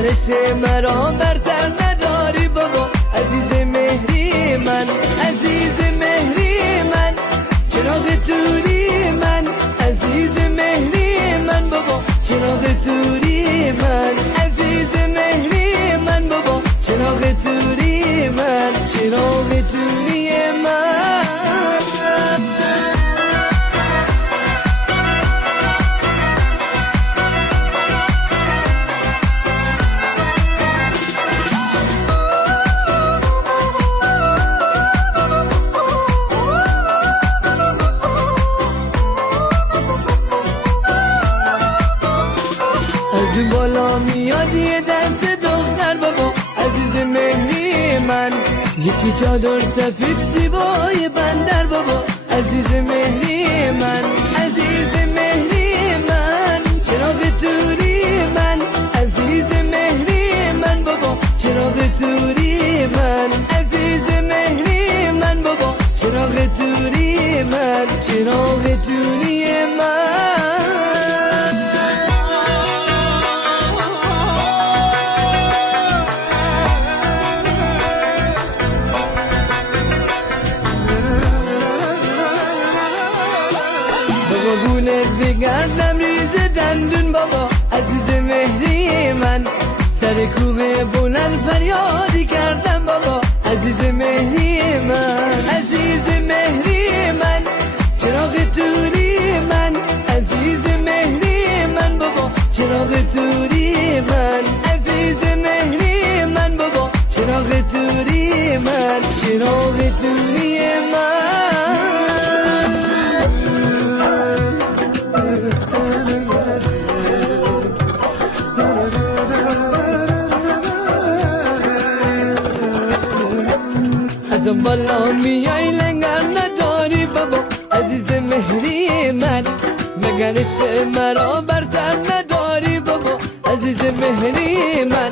مگر عشق مرا برتر نداری بابا عزیز مهری من، عزیز مهری من، چراغ توری من، عزیز مهری من بابا، چراغ توری من، عزیز مهری من بابا، چراغ توری من، چراغ توری من. از بالا میاد یه دست دختر بابا عزیز مهری من، یکی چادر سفید زیبای بندر بابا عزیز مهری من، عزیز مهری من، چراغ توری من، عزیز مهری من بابا، چراغ توری من، عزیز مهری من بابا، چراغ توری من، چراغ توری من. گونه بگردم ریز دندون بابا عزیز مهری من، سر کوه بلند فریادی کردم بابا عزیز مهری من، عزیز مهری من، چراغ توری من، عزیز مهری من بابا، چراغ توری من، عزیز مهری من بابا، چراغ توری من، چراغ توری من. از بالا میای لنگر نداری بابا عزیز مهری من، مگر عشق مرا برتر نداری بابا عزیز مهری من.